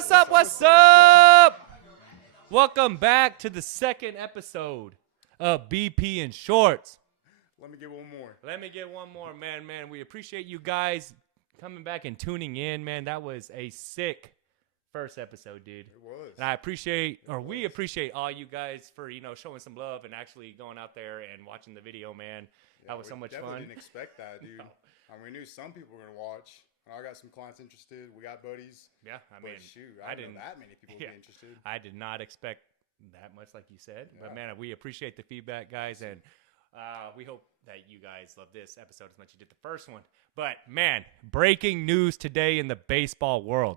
What's up? What's up? Welcome back to the second episode of BP in Shorts. Let me get one more. Let me get one more, man. We appreciate you guys coming back and tuning in, man. That was a sick first episode, dude. It was. And we appreciate all you guys for, showing some love and actually going out there and watching the video, man. That was so much fun. We didn't expect that, dude. No. I mean, we knew some people were going to watch. I got some clients interested. We got buddies. Yeah, shoot, I didn't know that many people would be interested. I did not expect that much, like you said. Yeah. But, man, we appreciate the feedback, guys, and we hope that you guys love this episode as much as you did the first one. But, man, breaking news today in the baseball world,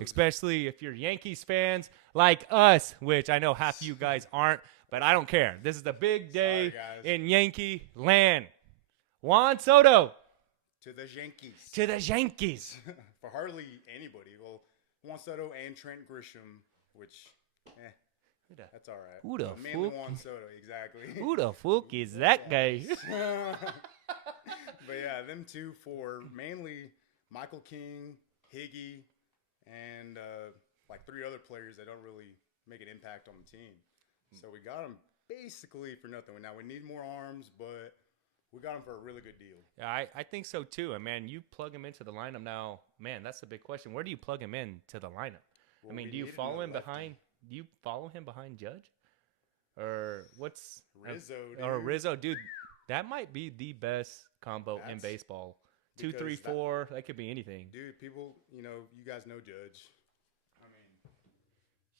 especially if you're Yankees fans like us, which I know half of you guys aren't, but I don't care. This is the big day in Yankee land. Juan Soto. To the Yankees. To the Yankees. For hardly anybody. Well, Juan Soto and Trent Grisham, which, that's all right. Who the mainly fuck? Juan Soto, exactly. Who the fuck is that guy? But yeah, them two for mainly Michael King, Higgy, and like three other players that don't really make an impact on the team. So we got them basically for nothing. Now we need more arms, but we got him for a really good deal. Yeah, I think so too. And man, you plug him into the lineup now. Man, that's the big question. Where do you plug him into the lineup? Well, I mean, do you follow him behind? Do you follow him behind Judge, or what's Rizzo? Or Rizzo, dude? That might be the best combo in baseball. 2, 3, 4. That could be anything. Dude, people, you guys know Judge. I mean,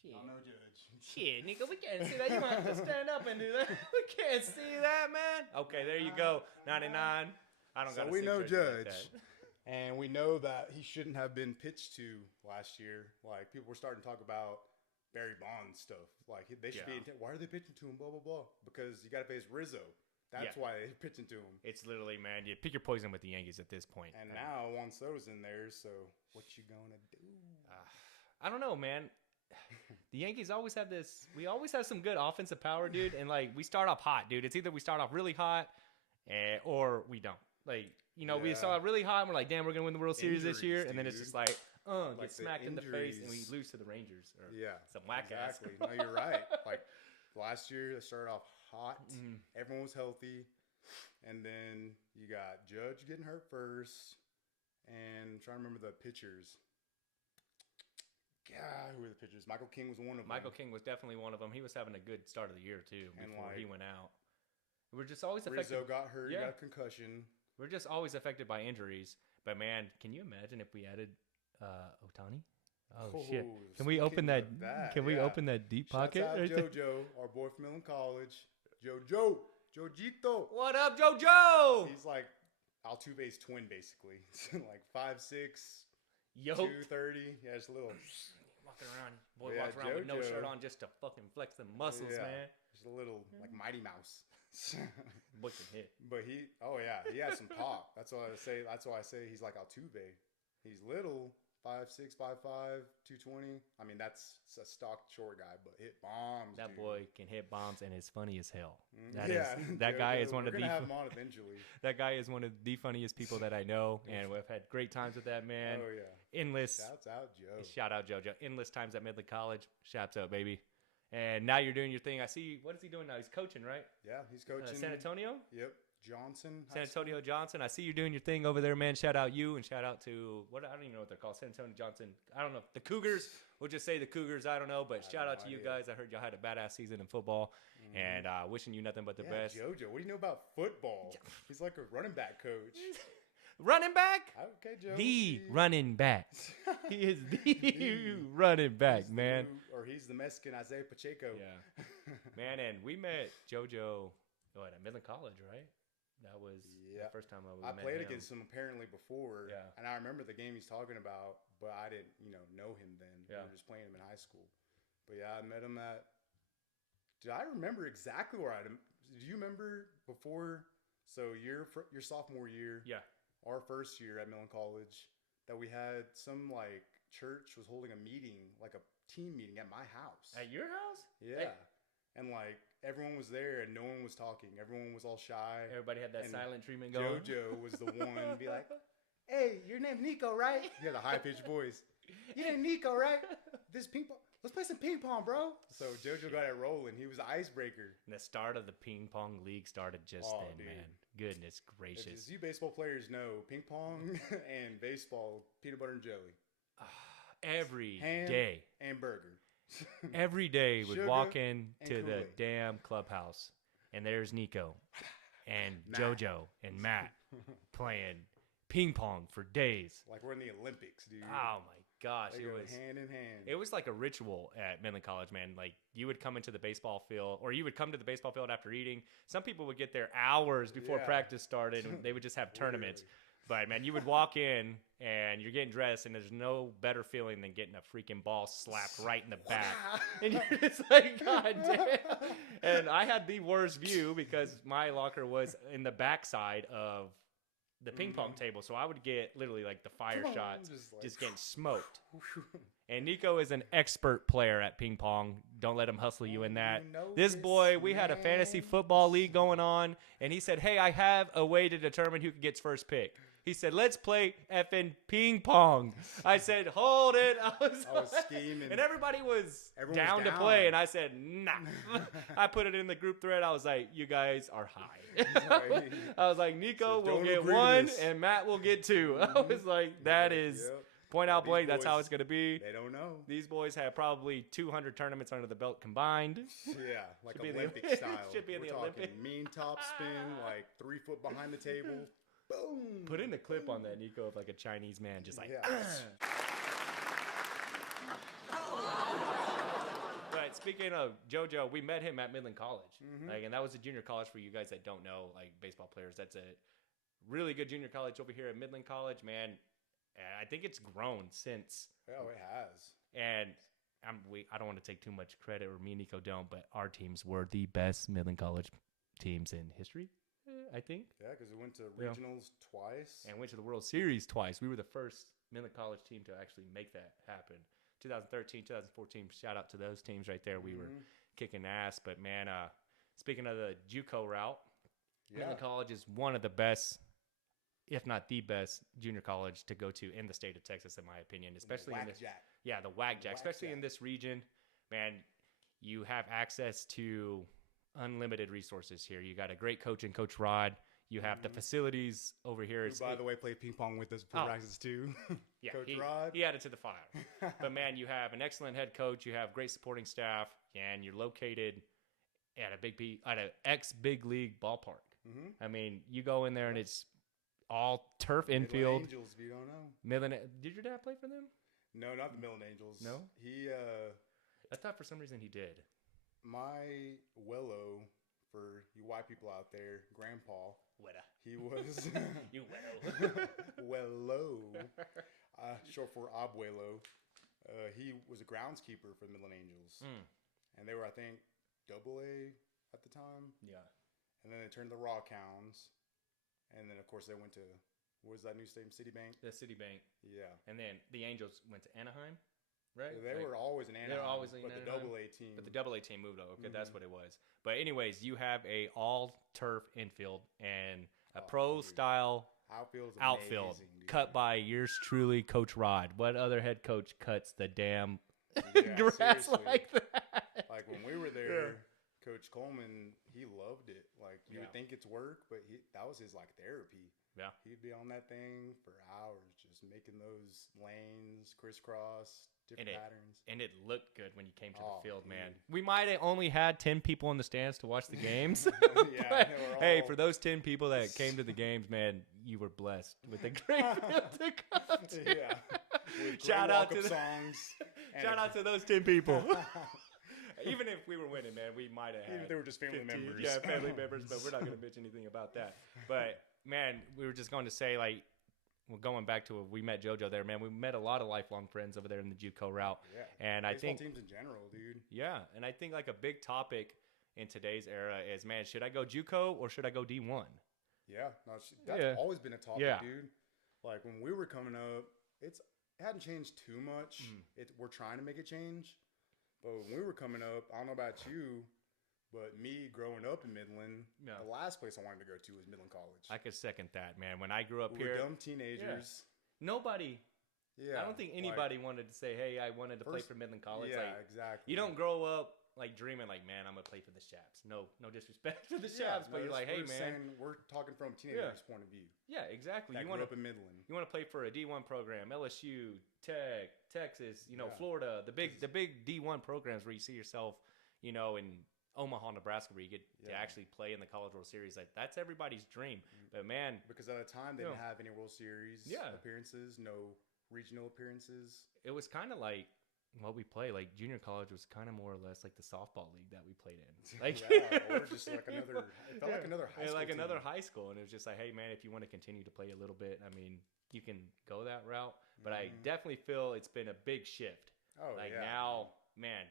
shit. I know Judge. Shit, nigga, we can't see that. You might have to stand up and do that. We can't see that, man. Okay, there you go. 99. I don't got to see. So we know Judge. Like and we know that he shouldn't have been pitched to last year. Like, people were starting to talk about Barry Bonds stuff. Like, they should be, why are they pitching to him, blah, blah, blah. Because you got to face Rizzo. That's why they're pitching to him. It's literally, man, you pick your poison with the Yankees at this point. And now Juan Soto's in there, so what you going to do? I don't know, man. The Yankees always have this. We always have some good offensive power, dude. And, like, we start off hot, dude. It's either we start off really hot or we don't. Like, we start off really hot and we're like, damn, we're going to win the World Series this year. Dude. And then it's just like get smacked in the face and we lose to the Rangers. Or some whack ass. No, you're right. Like, last year, they started off hot. Mm-hmm. Everyone was healthy. And then you got Judge getting hurt first. And I'm trying to remember the pitchers. God, who were the pitchers? Michael King was one of them. Michael King was definitely one of them. He was having a good start of the year, too, before he went out. We're just always affected. Rizzo got hurt. He got a concussion. We're just always affected by injuries. But, man, can you imagine if we added Ohtani? Oh, shit. Can we open that? Can we open that deep pocket? Shouts out JoJo, our boy from Millen College. Jojito. What up, JoJo? He's like Altuve's twin, basically. Like 5'6", Yo, 230. Yeah, just a little walking around. Boy walks around with no shirt on just to fucking flex the muscles, man. Just a little like Mighty Mouse. Boy can hit. But he has some pop. That's why I say he's like Altuve. He's little, 5'6", 5'5", 220. I mean, that's a stock short guy, but hit bombs. That boy can hit bombs and is funny as hell. That guy is one of the. We're gonna have him on eventually. That guy is one of the funniest people that I know, and we've had great times with that man. Oh yeah. Endless. Shouts out Joe. Shout out JoJo. Endless times at Midland College. Shouts out, baby. And now you're doing your thing. I see. What is he doing now? He's coaching, right? Yeah, he's coaching. San Antonio? Yep. Johnson. San Antonio Johnson. I see you're doing your thing over there, man. Shout out you and shout out to, I don't even know what they're called. San Antonio Johnson. I don't know. The Cougars. We'll just say the Cougars. I don't know. But shout out to you guys. I heard y'all had a badass season in football. And wishing you nothing but the best. JoJo. What do you know about football? He's like a running back coach. Running back? Okay, Joe. The running back. He is the running back, man. He's the Mexican Isaiah Pacheco. Yeah. Man, and we met JoJo at Midland College, right? That was the first time I played against him apparently before. Yeah. And I remember the game he's talking about, but I didn't, know him then. Yeah. We were just playing him in high school. But yeah, I met him at. Did I remember exactly where I? Do you remember before? So your sophomore year. Yeah. Our first year at Millen College, that we had some like church was holding a meeting, like a team meeting at my house. At your house? Yeah. And like everyone was there and no one was talking. Everyone was all shy. Everybody had that silent treatment going. JoJo was the one to be like, "Hey, your name's Nico, right?" He had a high pitched voice. You ain't Nico, right? This ping pong. Let's play some ping pong, bro. So JoJo got it rolling. He was the icebreaker. And the start of the ping pong league started just then, dude. Man. Goodness gracious. As you baseball players know, ping pong and baseball, peanut butter and jelly. Every Ham day. And burger. Every day we'd Sugar walk in to and the Kool-Aid. damn clubhouse, and there's Nico and JoJo and Matt playing ping pong for days. Like we're in the Olympics, dude. Oh my gosh, They it go was hand in hand. It was like a ritual at Midland College, man. Like you would come into the baseball field, or you would come to the baseball field after eating. Some people would get there hours before practice started, and they would just have tournaments. But man, you would walk in and you're getting dressed, and there's no better feeling than getting a freaking ball slapped right in the back. And you're just like, God damn. And I had the worst view because my locker was in the backside of the ping pong table, so I would get literally like the fire shots, just getting smoked. And Nico is an expert player at ping pong. Don't let him hustle you in that. This boy, we had a fantasy football league going on, and he said, "Hey, I have a way to determine who gets first pick." He said, "Let's play effing ping pong." I said, "Hold it." I was scheming. And everybody was down to play, and I said, "Nah." I put it in the group thread. I was like, "You guys are high." I was like, "Nico will get one, and Matt will get two." I was like, "That is point out blank. That's how it's going to be." They don't know. These boys have probably 200 tournaments under the belt combined. Yeah, like Should Olympic style. Should be in We're the Olympics. Mean top spin, like 3 foot behind the table. Boom. Put in a clip on that, Nico, of like a Chinese man just like. But speaking of JoJo, we met him at Midland College, like, and that was a junior college for you guys that don't know, like baseball players. That's a really good junior college over here at Midland College, man. I think it's grown since. Oh, it has. And I don't want to take too much credit, or me and Nico don't, but our teams were the best Midland College teams in history. I think. Yeah, because we went to regionals twice. And went to the World Series twice. We were the first Midland College team to actually make that happen. 2013, 2014, shout out to those teams right there. We were kicking ass. But, man, speaking of the Juco route, Midland College is one of the best, if not the best, junior college to go to in the state of Texas, in my opinion. Especially in this, the Whack Jack. Especially in this region, man, you have access to unlimited resources here. You got a great coach in Coach Rod. You have the facilities over here. Who, by the way, played ping pong with us for practice too. Yeah, Coach Rod. He added to the fire. But man, you have an excellent head coach. You have great supporting staff, and you're located at an ex-big league ballpark. I mean, you go in there and it's all turf infield. Midland Angels, if you don't know. Midland. Did your dad play for them? No, not the Midland Angels. No. He. I thought for some reason he did. My Wello, for you white people out there, Grandpa. Weta. He was. You Wello. Wello. Short for Abuelo. He was a groundskeeper for the Midland Angels. And they were, I think, AA at the time. Yeah. And then they turned the Rock Hounds. And then, of course, they went to, what was that new stadium? Citibank? The Citibank. Yeah. And then the Angels went to Anaheim. Right? They were always in Anaheim. They were always in Anaheim. Anaheim. The AA team. But the AA team moved over. Okay, that's what it was. But anyways, you have a all-turf infield and a pro-style outfield cut by yours truly, Coach Rod. What other head coach cuts the damn grass seriously. like that? Like when we were there, Coach Coleman, he loved it. Like you would think it's work, but that was his like therapy. Yeah. He'd be on that thing for hours, just making those lanes, crisscross, different patterns. And it looked good when you came to the field, man. We might have only had 10 people in the stands to watch the games. But, hey, for those 10 people that came to the games, man, you were blessed with a great field to come to. Yeah. Shout out to songs. Shout out to those 10 people. Even if we were winning, man, we might have had. Even if they were just family members. Yeah, family members, but we're not going to bitch anything about that. But, man, we were just going to say, like, well, going back to we met JoJo there, man. We met a lot of lifelong friends over there in the JUCO route. Yeah. And I think teams in general, dude. Yeah, and I think like a big topic in today's era is, man, should I go JUCO or should I go D1? Yeah, that's always been a topic, dude. Like when we were coming up, it hadn't changed too much. We're trying to make it change. But when we were coming up, I don't know about you, but me growing up in Midland, the last place I wanted to go to was Midland College. I could second that, man. When I grew up we here, were dumb teenagers. Nobody Yeah. I don't think anybody wanted to say, hey, I wanted to play for Midland College. Yeah, like, exactly. You don't grow up like dreaming like, man, I'm gonna play for the Chaps. No disrespect to the Chaps, but you're like, hey, man. We're talking from a teenager's point of view. Yeah, exactly. You want to up in Midland. You want to play for a D1 program, LSU, Tech, Texas, Florida, the big D1 programs where you see yourself, in Omaha, Nebraska, where you get to actually play in the College World Series. Like, that's everybody's dream. But man, because at the time they didn't have any World Series appearances, no regional appearances. It was kind of like what we play. Like junior college was kind of more or less like the softball league that we played in. Like, or just like another. It felt like another high school. Like another high school, and it was just like, hey man, if you want to continue to play a little bit, I mean, you can go that route. But I definitely feel it's been a big shift. Oh, like now, man,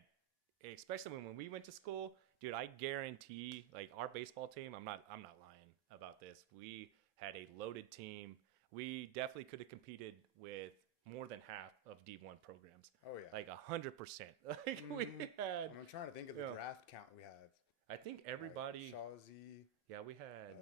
especially when we went to school, dude, I guarantee, like our baseball team, I'm not lying about this. We had a loaded team. We definitely could have competed with more than half of D1 programs. Oh yeah, like 100%. Like we had. I'm trying to think of the draft count we had. I think everybody. Like Shawzy. Yeah, we had.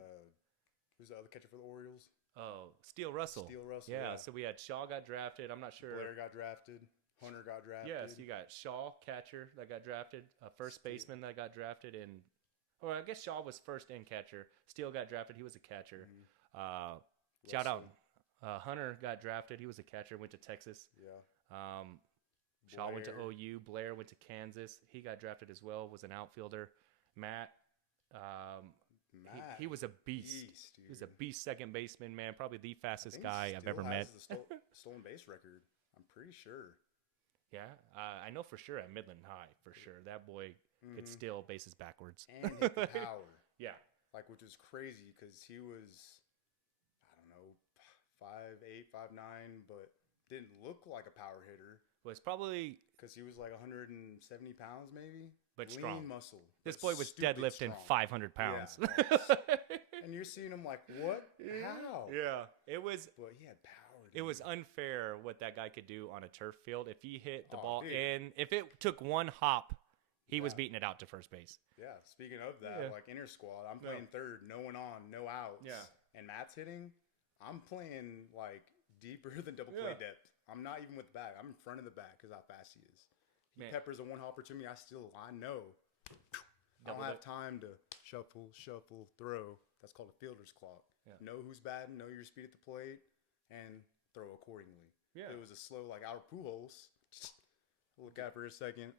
Who's the other catcher for the Orioles? Oh, Steele Russell. Yeah, so we had Shaw got drafted. I'm not sure. Blair got drafted. Hunter got drafted. Yes, you got Shaw, catcher, that got drafted. First baseman that got drafted. Or I guess Shaw was first and catcher. Steele got drafted. He was a catcher. Shout out. Hunter got drafted. He was a catcher. Went to Texas. Yeah. Shaw went to OU. Blair went to Kansas. He got drafted as well. Was an outfielder. Matt. He was a beast. He was a beast second baseman, man. Probably the fastest guy I've ever met. The stolen base record. I'm pretty sure. Yeah, I know for sure at Midland High, for sure. That boy could steal bases backwards. And hit the power. Yeah. Like, which was crazy because he was, I don't know, 5'8", 5'9", but didn't look like a power hitter. Was probably... Because he was like 170 pounds maybe. But lean strong. Muscle. This boy was deadlifting 500 pounds. Yeah. And you're seeing him like, what? How? Yeah. It was... But he had power. It was unfair what that guy could do on a turf field. If he hit the ball in, if it took one hop, he was beating it out to first base. Yeah. Speaking of that, like inter squad, I'm playing third, no one on, no outs. Yeah. And Matt's hitting. I'm playing like deeper than double play depth. I'm not even with the back. I'm in front of the back because how fast he is. He peppers a one hopper to me. I know. I don't have time to shuffle, throw. That's called a fielder's clock. Yeah. Know who's batting, know your speed at the plate, and throw accordingly. Yeah. It was a slow, like out of Pujols. Look out for a second.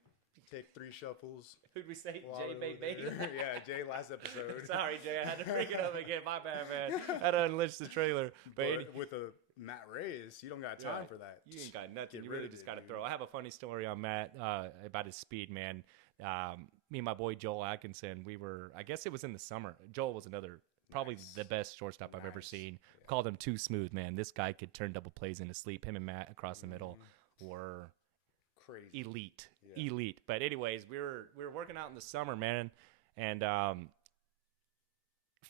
Take 3 shuffles. Who'd we say? Jay Baby? Yeah, Jay last episode. Sorry, Jay. I had to bring it up again. My bad, man. I had to unleash the trailer. But with a Matt Reyes, you don't got time for that. You ain't got nothing. You really just got to throw. I have a funny story on Matt about his speed, man. Me and my boy Joel Atkinson, I guess it was in the summer. Joel was probably the best shortstop I've ever seen. Yeah. Called him too smooth, man. This guy could turn double plays into sleep. Him and Matt across the middle were crazy, elite. But anyways, we were working out in the summer, man, and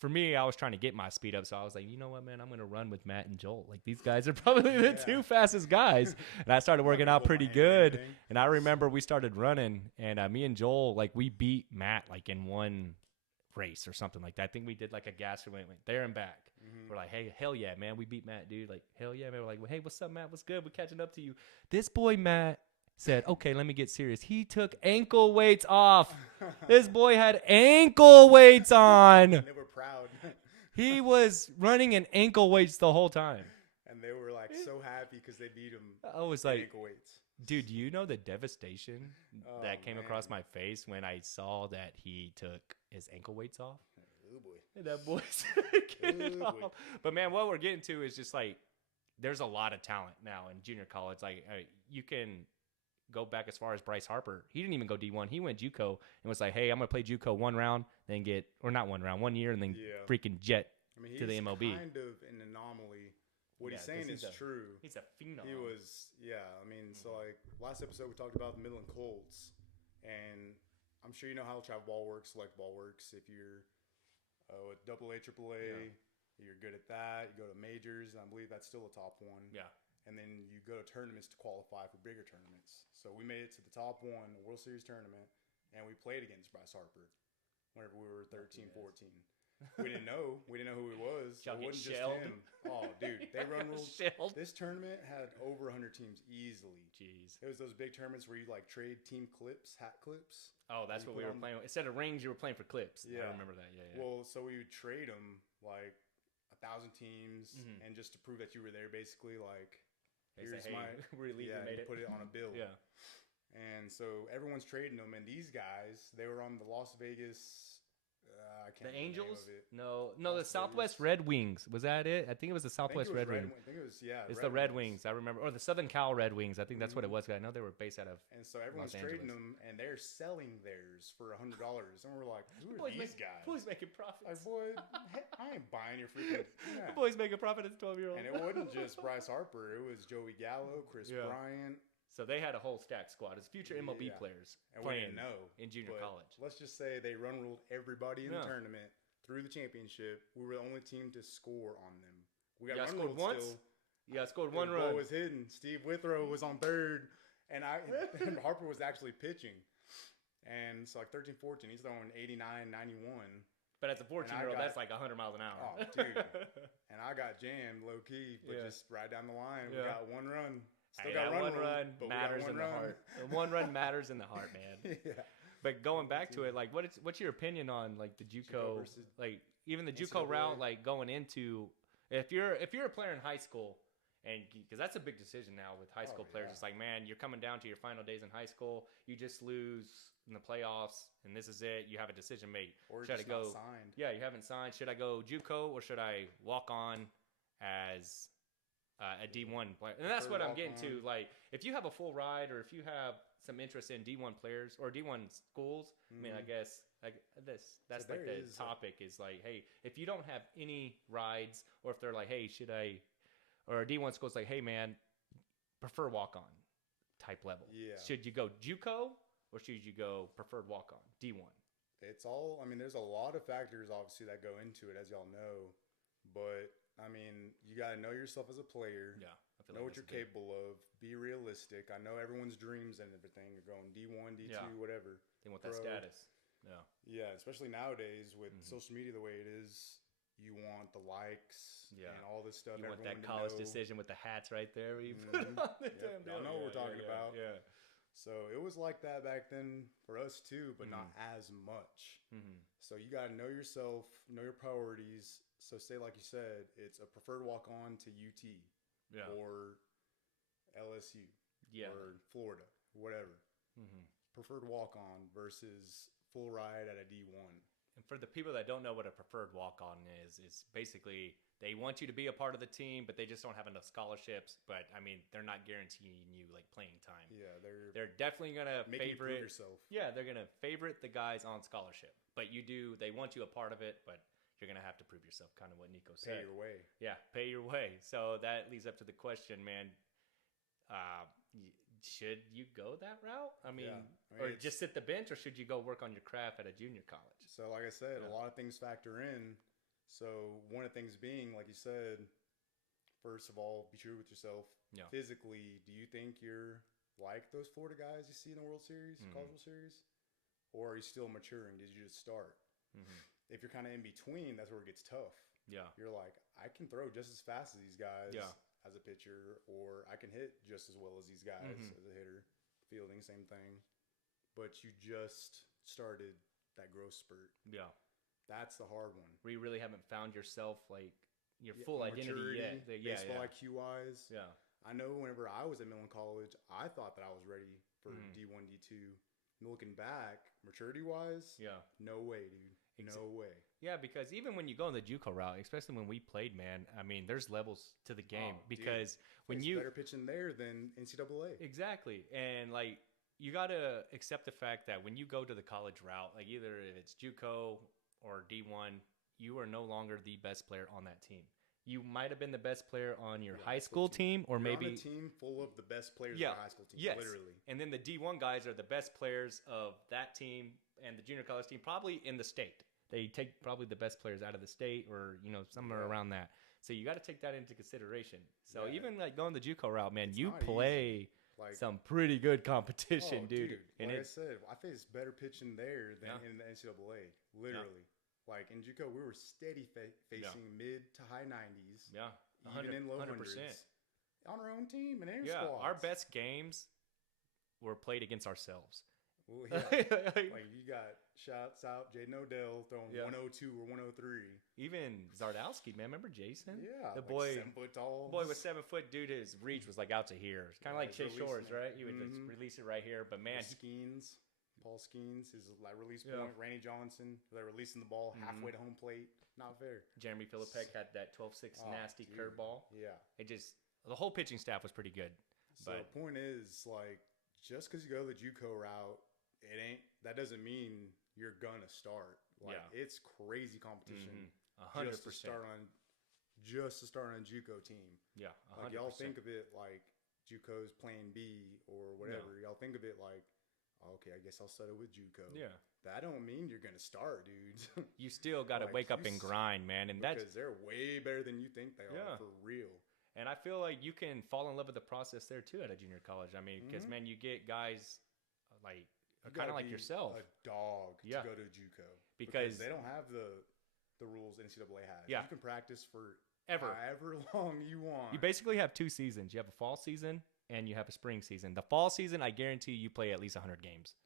for me, I was trying to get my speed up, so I was like, you know what, man, I'm gonna run with Matt and Joel. Like, these guys are probably the 2 fastest guys, and I started working out pretty good. And I remember we started running, and me and Joel, like, we beat Matt like in one race or something like that. I think we did like a gas went there and back. We're like, hey, hell yeah, man, we beat Matt, dude. Like, hell yeah, man. We're like, well, hey, what's up, Matt? What's good? We're catching up to you. This boy Matt said, okay, let me get serious. He took ankle weights off. This boy had ankle weights on. And they were proud. He was running in ankle weights the whole time. And they were like so happy because they beat him. I was like, ankle weights. Dude, you know the devastation that came across my face when I saw that he took his ankle weights off? Oh, boy. That boy's getting off. But, man, what we're getting to is just like there's a lot of talent now in junior college. Like, you can go back as far as Bryce Harper. He didn't even go D1. He went Juco and was like, hey, I'm going to play Juco 1 round, then one year, and then freaking jet to the MLB. He's kind of an anomaly. What he's saying is true. He's a phenom. He was, I mean, so like last episode we talked about the Midland Colts, and I'm sure you know how travel ball works, select ball works. If you're with AA, AAA, you're good at that. You go to majors, and I believe that's still a top one. Yeah. And then you go to tournaments to qualify for bigger tournaments. So we made it to the top one, the World Series tournament, and we played against Bryce Harper whenever we were 13, 14. we didn't know who he was. Y'all it get wasn't shelled. just him. Oh, dude, they run ruled. Shelled. This tournament had over 100 teams easily. Jeez. It was those big tournaments where you like trade team clips, hat clips. Oh, that's what we were playing with. Instead of rings, you were playing for clips. Yeah. I remember that. Yeah. Well, so we would trade them like 1,000 teams, and just to prove that you were there, basically, like, here's my relief. Yeah, made you it. put it on a bill. Yeah. And so everyone's trading them, and these guys, they were on the Las Vegas. I can't The remember Angels? the name of it. No, the Southwest Red Wings. Was that it? I think it was the Southwest Red Wings. I think it was, yeah. It's the Red Wings. I remember. Or the Southern Cal Red Wings. I think that's what it was. I know they were based out of And so everyone's trading them, and they're selling theirs for $100. And we're like, who are these guys? Boys making profits. Like, boy, I ain't buying your freaking... Yeah. The boys making profit as a 12-year-old. And it wasn't just Bryce Harper. It was Joey Gallo, Chris Bryant. So they had a whole stacked squad. It's future MLB players and playing we didn't know, in junior college. Let's just say they run ruled everybody in the tournament through the championship. We were the only team to score on them. We got run scored ruled once. still. Yeah, scored one The run. ball was hidden. Steve Withrow was on third, and Harper was actually pitching. And so like 13, 14, he's throwing 89, 91. But as a 14-year-old, that's like 100 miles an hour. Oh, dude. And I got jammed low key, but just right down the line, we got one run. Still got one run but matters in the heart. One run matters in the heart, man. Yeah. But going back to it, like, what's your opinion on like the JUCO versus like even the JUCO route, like going into if you're a player in high school, and because that's a big decision now with high school players, it's like, man, you're coming down to your final days in high school, you just lose in the playoffs, and this is it. You have a decision made. Or should just I go? not signed. Yeah, you haven't signed. Should I go JUCO or should I walk on as a D1 player? And that's what I'm getting to. Like, if you have a full ride, or if you have some interest in D1 players or D1 schools, I mean, I guess like that's so like the topic is like, hey, if you don't have any rides, or if they're like, hey, should I, or a D1 school's like, hey, man, prefer walk on type level. Yeah. Should you go JUCO or should you go preferred walk on D1? It's all, I mean, there's a lot of factors obviously that go into it, as y'all know, but I mean, you got to know yourself as a player. Yeah. I feel know like what you're capable of. Be realistic. I know everyone's dreams and everything are going D1, D2, whatever. They want that status. Yeah. Yeah, especially nowadays with social media the way it is. You want the likes and all this stuff. You want that college decision with the hats right there where you put on the damn I know what we're talking about. Yeah. So it was like that back then for us too, but not as much. So you got to know yourself, know your priorities. So say, like you said, it's a preferred walk-on to UT or LSU or Florida, whatever. Preferred walk-on versus full ride at a D1. And for the people that don't know what a preferred walk-on is, it's basically they want you to be a part of the team, but they just don't have enough scholarships. But I mean, they're not guaranteeing you like playing time. Yeah, they're definitely gonna favorite yourself. Yeah, they're gonna favorite the guys on scholarship. But they want you a part of it, but you're gonna have to prove yourself. Kind of what Nico said. Pay your way. Yeah, pay your way. So that leads up to the question, man. Should you go that route? I mean or just sit the bench, or should you go work on your craft at a junior college? So like I said, a lot of things factor in. So one of the things being, like you said, first of all, be true with yourself. Yeah. Physically, do you think you're like those Florida guys you see in the World Series, College World Series? Or are you still maturing? Did you just start? If you're kind of in between, that's where it gets tough. Yeah. You're like, I can throw just as fast as these guys as a pitcher, or I can hit just as well as these guys as a hitter. Fielding, same thing. But you just started that growth spurt. Yeah. That's the hard one. Where you really haven't found yourself, like, your full identity yet. Baseball IQ-wise. Yeah. I know whenever I was at Millen College, I thought that I was ready for D1, D2. Looking back, maturity-wise, no way, dude. No way. Yeah, because even when you go on the JUCO route, especially when we played, man, I mean, there's levels to the game. Because when it's you better pitching there than NCAA. Exactly. And, like, you got to accept the fact that when you go to the college route, like either if it's JUCO or D1, you are no longer the best player on that team. You might have been the best player on your high school team, or maybe on a team full of the best players of the high school team, literally. And then the D1 guys are the best players of that team and the junior college team, probably in the state. They take probably the best players out of the state, or somewhere around that. So you got to take that into consideration. So even like going the JUCO route, man, you play some pretty good competition, dude. And like I said, I faced better pitching there than in the NCAA, literally. Like in Juco, we were steady facing mid to high 90s. Yeah, even in low 100%. hundreds on our own team and inter Yeah, squads. our best games were played against ourselves. Well, yeah. Like you got shouts out Jaden Odell throwing 102 or 103. Even Zardowski, man. Remember Jason? Yeah, the like boy, 7 foot tall. Boy was 7 foot. Dude, his reach was like out to here. It's kind of like Chase Shores, right? He would just release it right here. But man, Paul Skeens, his like release point. Randy Johnson, they're releasing the ball halfway to home plate. Not fair. Jeremy Philippek had that 12-6 nasty curveball. Yeah, it just the whole pitching staff was pretty good. So the point is, like, just because you go the JUCO route, that doesn't mean you're gonna start. Like, it's crazy competition. 100%. Just to start on a JUCO team. Yeah, 100%. Like y'all think of it like JUCO's Plan B or whatever. Y'all think of it like, okay, I guess I'll settle with JUCO. Yeah. That don't mean you're gonna start, dudes. You still got to wake up and grind, man. And because they're way better than you think they are, for real. And I feel like you can fall in love with the process there too at a junior college. I mean, because man, you get guys like kind of like yourself, a dog to go to JUCO because they don't have the rules NCAA has. Yeah, you can practice for however long you want. You basically have 2 seasons. You have a fall season and you have a spring season. The fall season, I guarantee you play at least 100 games.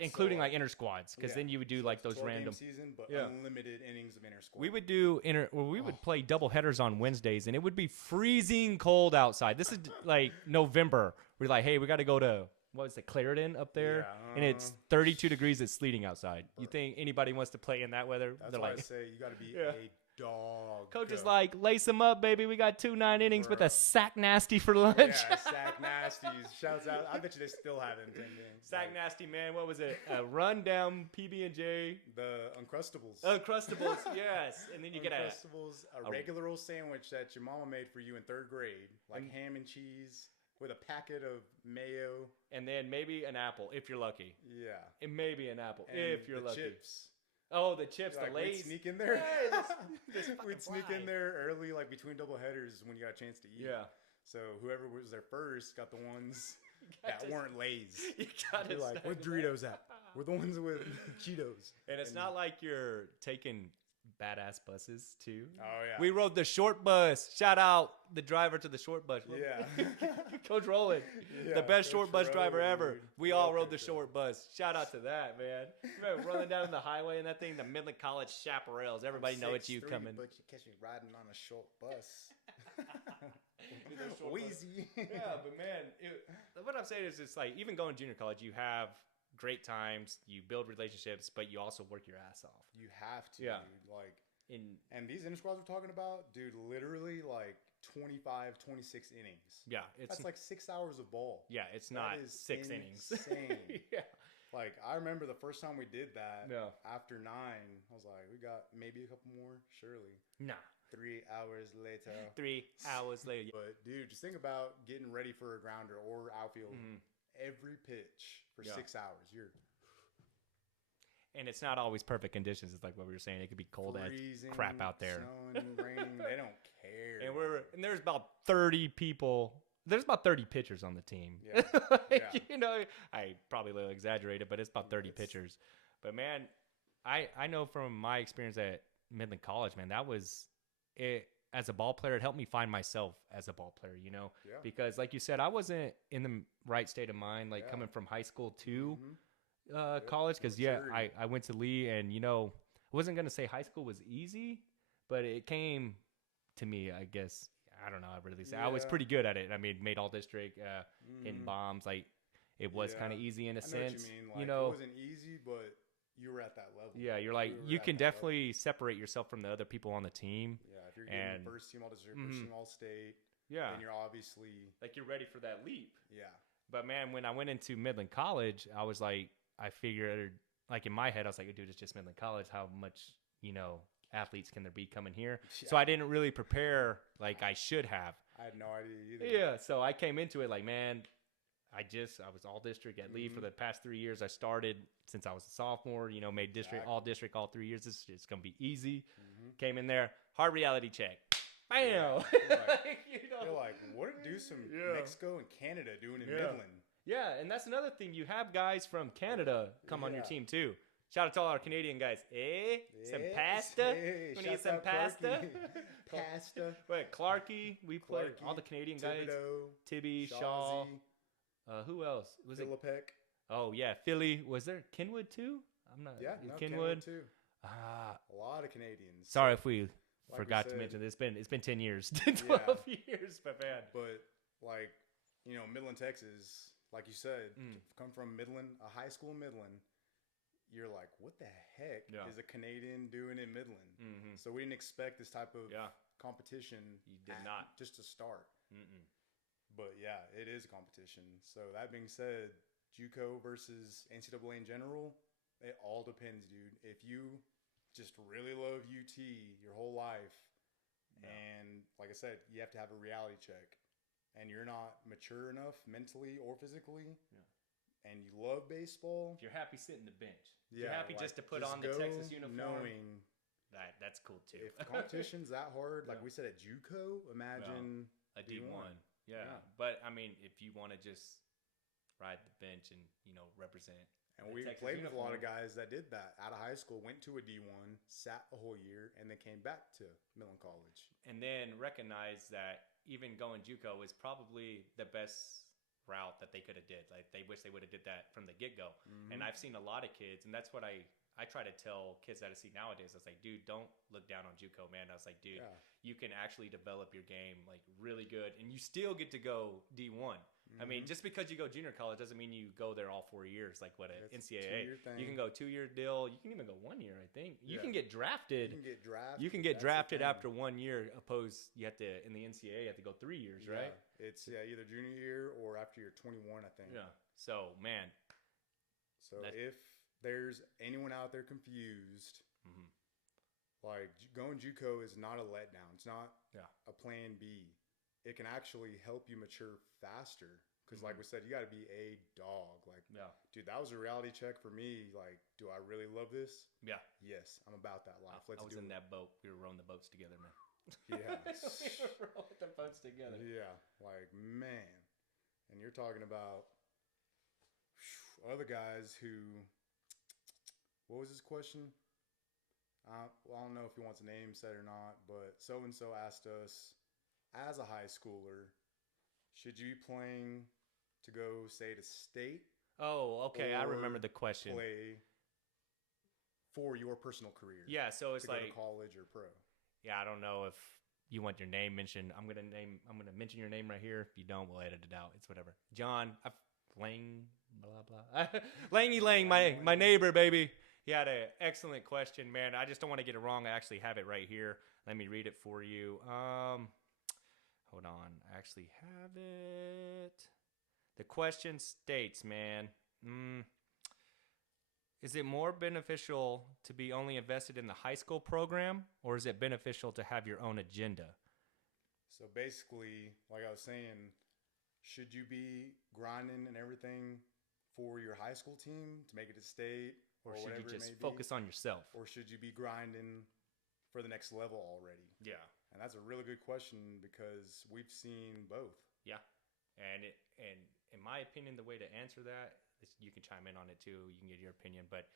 Including like inter squads, because then you would do like those random season, but unlimited innings of inter squad. We would do we would play double headers on Wednesdays, and it would be freezing cold outside. This is like November. We're like, hey, we got to go to what was it, Clarendon up there, and it's 32 degrees. It's sleeting outside. You think anybody wants to play in that weather? That's why I say you got to be a dog. Coach is like, lace them up, baby. We got 2 9 innings with a sack nasty for lunch. Yeah, sack nasties. Shouts out. I bet you they still have it in 10 games. Sack nasty, man. What was it? A rundown PB&J. The Uncrustables. Uncrustables, yes. And then you get Uncrustables, a regular old sandwich that your mama made for you in 3rd grade, like ham and cheese with a packet of mayo. And then maybe an apple if you're lucky. Yeah. And maybe an apple if you're lucky. Chips. Oh, the chips, the Lay's. We'd sneak in there. Hey, we'd sneak in there early, like between double headers when you got a chance to eat. Yeah. So whoever was there first got the ones that weren't Lay's. You got You're like, where Doritos at? We're the ones with Cheetos. And it's not like you're taking badass buses too. Oh yeah. We rode the short bus. Shout out the driver to the short bus. Yeah. Coach Rowland, the best short bus driver ever. Dude. We all rode the short bus. Shout out to that, man. Remember rolling down the highway and that thing, the Midland College chaparrals. Everybody know it's you coming. But you catch me riding on a short bus. Wheezy. Yeah, but man, what I'm saying is, it's like even going to junior college, you have great times, you build relationships, but you also work your ass off. You have to, dude. Like, and these inter squads we're talking about, dude, literally like 25, 26 innings. Yeah, that's like 6 hours of ball. Yeah, it's not 6 innings. Insane. Yeah. Like, I remember the first time we did that. Yeah. After 9, I was like, we got maybe a couple more, surely. Nah. 3 hours later. 3 hours later. But dude, just think about getting ready for a grounder or outfield. Every pitch for 6 hours. And it's not always perfect conditions. It's like what we were saying. It could be cold as crap out there. Snowing, raining. They don't care. And there's about 30 people. There's about 30 pitchers on the team. Yeah. You know, I probably a little exaggerated, but it's about 30 pitchers. But man, I know from my experience at Midland College, man, that was it. As a ball player, it helped me find myself as a ball player, you know, because like you said, I wasn't in the right state of mind, like coming from high school to college. Cause I went to Lee, and, you know, I wasn't going to say high school was easy, but it came to me, I guess. I don't know. I really say I was pretty good at it. I mean, made all district, hitting bombs. Like, it was kind of easy in a sense. You know, it wasn't easy, but you were at that level. Yeah, you're like, you can definitely separate yourself from the other people on the team. Yeah, if you're getting first team all district, first team all state, then you're obviously like, you're ready for that leap. Yeah. But man, when I went into Midland College, I was like, I figured, like, in my head, I was like, dude, it's just Midland College. How much, you know, athletes can there be coming here? Yeah. So I didn't really prepare like I should have. I had no idea either. Yeah, so I came into it like, man, I was all district at Lee for the past 3 years. I started since I was a sophomore, you know, made district, all 3 years. It's going to be easy. Came in there, hard reality check. Bam! Yeah. You're like, what do some Mexico and Canada doing in Midland? Yeah, and that's another thing. You have guys from Canada come on your team too. Shout out to all our Canadian guys. Some pasta? We need some pasta? Pasta. Wait, Clarky. We played all the Canadian guys. Tibby, Shaw. Who else? Was Philippek. Oh, yeah. Philly. Was there Kenwood, too? I'm not. Yeah, Kenwood, too. A lot of Canadians. Sorry if we forgot to mention this. It's been 10 years. 12 years, but man. But, like, you know, Midland, Texas, like you said, come from Midland, a high school in Midland. You're like, what the heck is a Canadian doing in Midland? Mm-hmm. So we didn't expect this type of competition. You did not. Just to start. Mm-mm. But yeah, it is a competition. So that being said, Juco versus NCAA in general, it all depends, dude. If you just really love UT your whole life, and like I said, you have to have a reality check, and you're not mature enough mentally or physically, and you love baseball. If you're happy sitting the bench. If you're happy just to put on the Texas uniform. Knowing that's cool too. If competition's that hard, like we said at Juco, imagine a D1. Yeah. But I mean, if you want to just ride the bench and, you know, represent. And we played with a lot of guys that did that out of high school, went to a D1, sat a whole year, and then came back to Millen College. And then recognize that even going Juco is probably the best route that they could have did. Like, they wish they would have did that from the get-go. Mm-hmm. And I've seen a lot of kids, and that's what I try to tell kids that I see nowadays. I was like, dude, don't look down on Juco, man. I was like, dude, you can actually develop your game like really good, and you still get to go D1. Mm-hmm. I mean, just because you go junior college doesn't mean you go there all 4 years like what an NCAA. You can go 2-year deal. You can even go 1 year, I think. You can get drafted. You can get drafted after 1 year. Opposed, you have to in the NCAA. You have to go 3 years, right? It's either junior year or after you're 21, I think. Yeah. So man. So if there's anyone out there confused, like going JUCO is not a letdown. It's not a plan B. It can actually help you mature faster. Because like we said, you got to be a dog. Like, dude, that was a reality check for me. Like, do I really love this? Yeah. Yes, I'm about that life. I was in that boat. We were rowing the boats together, man. Yeah. We were rowing the boats together. Yeah. Like, man. And you're talking about other guys who, what was his question? Well, I don't know if he wants a name said or not, but so-and-so asked us, as a high schooler, should you be playing to go, say, to state? Oh, okay. I remember the question. Play for your personal career. Yeah, so it's like go to college or pro. Yeah, I don't know if you want your name mentioned. I'm gonna mention your name right here. If you don't, we'll edit it out. It's whatever. John Lang, blah blah. Langy Lang, my neighbor, baby. He had an excellent question, man. I just don't want to get it wrong. I actually have it right here. Let me read it for you. Hold on. I actually have it. The question states, man, is it more beneficial to be only invested in the high school program, or is it beneficial to have your own agenda? So basically, like I was saying, should you be grinding and everything for your high school team to make it to state? Or should you just focus on yourself? Or should you be grinding for the next level already? Yeah. And that's a really good question because we've seen both. Yeah. And in my opinion, the way to answer that, you can chime in on it too. You can get your opinion. But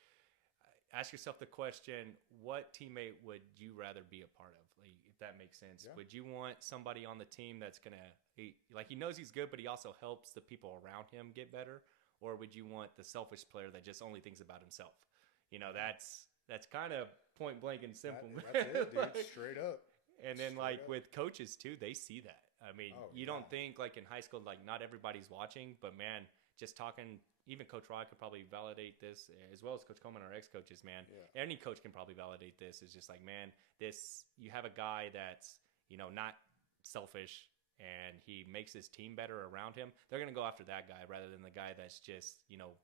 ask yourself the question, what teammate would you rather be a part of? Like, if that makes sense. Yeah. Would you want somebody on the team that's going to, like, he knows he's good, but he also helps the people around him get better? Or would you want the selfish player that just only thinks about himself? You know, that's kind of point blank and simple. That's it, dude. Straight up. And then, with coaches, too, they see that. I mean, you don't think, like, in high school, like, not everybody's watching. But, man, just talking, even Coach Rod could probably validate this, as well as Coach Coleman, our ex-coaches, man. Yeah. Any coach can probably validate this. It's just like, man, you have a guy that's, you know, not selfish, and he makes his team better around him. They're going to go after that guy rather than the guy that's just, you know,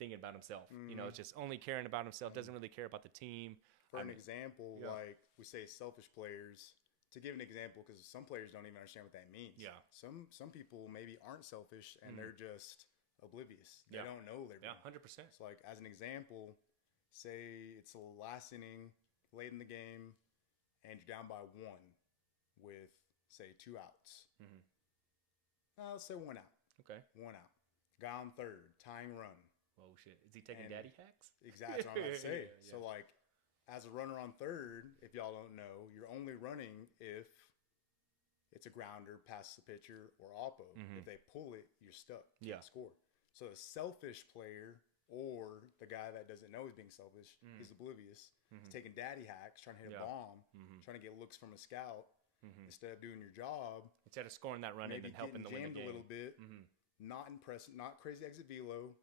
thinking about himself. You know, just only caring about himself, doesn't really care about the team. For an example, like we say selfish players, to give an example, because some players don't even understand what that means. Yeah. Some people maybe aren't selfish and they're just oblivious. They don't know they're 100%. So like as an example, say it's the last inning, late in the game, and you're down by 1 with, say, 2 outs. Let's say 1 out. Okay. 1 out. Guy on third, tying run. Oh shit! Is he taking daddy hacks? Exactly. That's what I'm about to say. Yeah. So like, as a runner on third, if y'all don't know, you're only running if it's a grounder past the pitcher or oppo. If they pull it, you're stuck. Can't score. So the selfish player or the guy that doesn't know he's being selfish is oblivious. He's taking daddy hacks, trying to hit a bomb, trying to get looks from a scout instead of doing your job. Instead of scoring that run in and helping to win the game. A little bit. Not impressive, not crazy exit velo.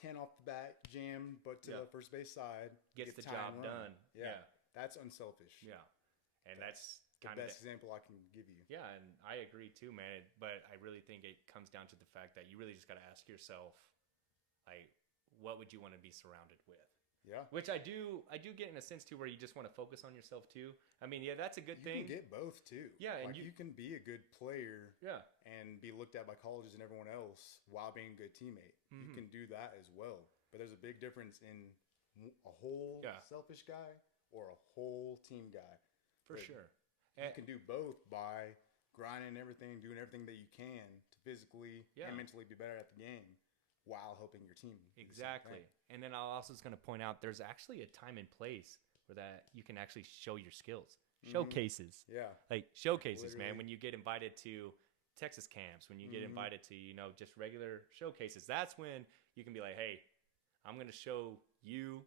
10 off the bat, jam, but to the first base side. Gets the job done. Yeah. That's unselfish. Yeah. And that's the best example I can give you. Yeah, and I agree too, man. But I really think it comes down to the fact that you really just got to ask yourself, like, what would you want to be surrounded with? Yeah. Which I do get in a sense too, where you just want to focus on yourself too. I mean, yeah, that's a good thing. You can get both too. Yeah, and you can be a good player. Yeah. And be looked at by colleges and everyone else while being a good teammate. You can do that as well. But there's a big difference in a whole selfish guy or a whole team guy. For sure. You can do both by grinding everything, doing everything that you can to physically and mentally be better at the game while helping your team. Exactly. And then I also was going to point out there's actually a time and place where that you can actually show your skills. Showcases. Yeah. Like showcases, man, when you get invited to Texas camps, when you get invited to, just regular showcases, that's when you can be like, hey, I'm going to show you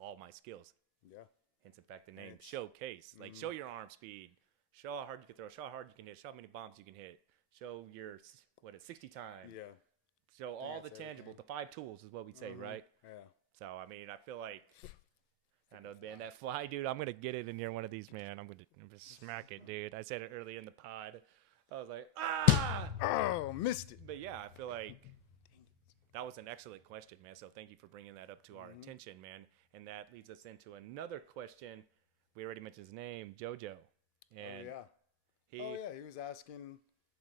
all my skills. Yeah. Hence, in fact, the name showcase. Like, show your arm speed. Show how hard you can throw. Show how hard you can hit. Show how many bombs you can hit. Show your, 60 times. Yeah. So all the tangibles, the 5 tools is what we say, right? Yeah. So, I mean, I feel like, I know, man, that fly, dude, I'm going to get it in here one of these, man. I'm going to smack it, dude. I said it early in the pod. I was like, ah! Oh, missed it. But yeah, I feel like that was an excellent question, man. So thank you for bringing that up to our attention, man. And that leads us into another question. We already mentioned his name, JoJo. And he was asking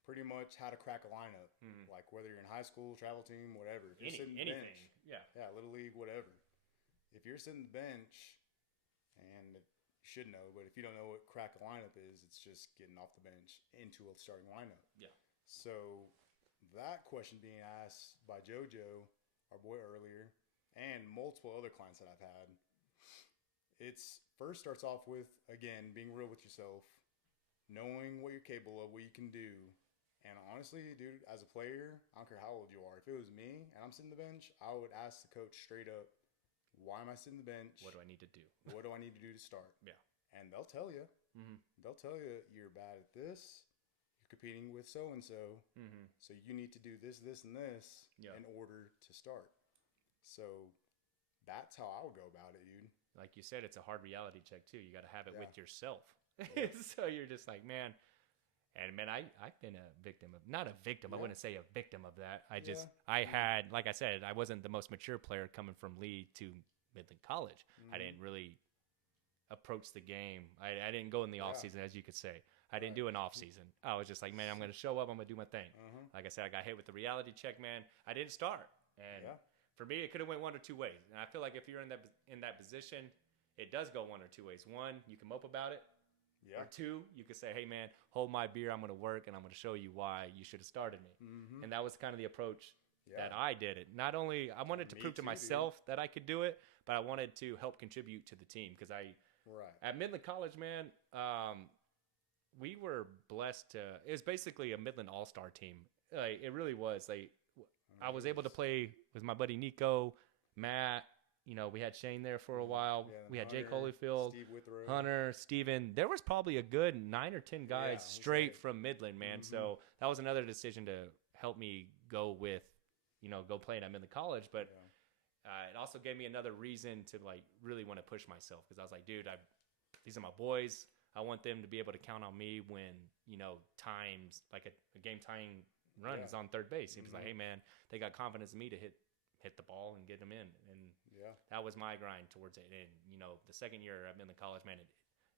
pretty much how to crack a lineup, like whether you're in high school, travel team, whatever. If you're sitting anything, bench, Little League, whatever. If you're sitting the bench, and you should know, but if you don't know what crack a lineup is, it's just getting off the bench into a starting lineup. Yeah. So that question being asked by JoJo, our boy earlier, and multiple other clients that I've had, it's first starts off with, again, being real with yourself, knowing what you're capable of, what you can do. And honestly, dude, as a player, I don't care how old you are. If it was me and I'm sitting the bench, I would ask the coach straight up, why am I sitting the bench? What do I need to do? What do I need to do to start? Yeah. And they'll tell you. They'll tell you you're bad at this. You're competing with so-and-so. So you need to do this, this, and this in order to start. So that's how I would go about it, dude. Like you said, it's a hard reality check, too. You got to have it with yourself. So you're just like, man. And man, I've been a victim of, not a victim, I wouldn't say a victim of that. I had, like I said, I wasn't the most mature player coming from Lee to Midland College. I didn't really approach the game. I didn't go in the off season, as you could say. I didn't do an off season. I was just like, man, I'm going to show up. I'm going to do my thing. Like I said, I got hit with the reality check, man. I didn't start. And for me, it could have went one or two ways. And I feel like if you're in that position, it does go one or two ways. One, you can mope about it. Or two, you could say, hey, man, hold my beer. I'm going to work, and I'm going to show you why you should have started me. And that was kind of the approach that I did it. Not only I wanted to prove to myself that I could do it, but I wanted to help contribute to the team. Because at Midland College, man, we were blessed to – it was basically a Midland all-star team. Like, it really was. Like, I was able to play with my buddy Nico, Matt. We had Shane there for a while. We had Jake Holyfield, Hunter, Steven. There was probably a good 9 or 10 guys straight from Midland, man. So that was another decision to help me go with, go playing at Midland College. But it also gave me another reason to like really want to push myself because I was like, dude, these are my boys. I want them to be able to count on me when, times like a game tying run is on third base. He was like, hey, man, they got confidence in me to hit the ball and get them in. And that was my grind towards it. And, the second year at Midland College, man,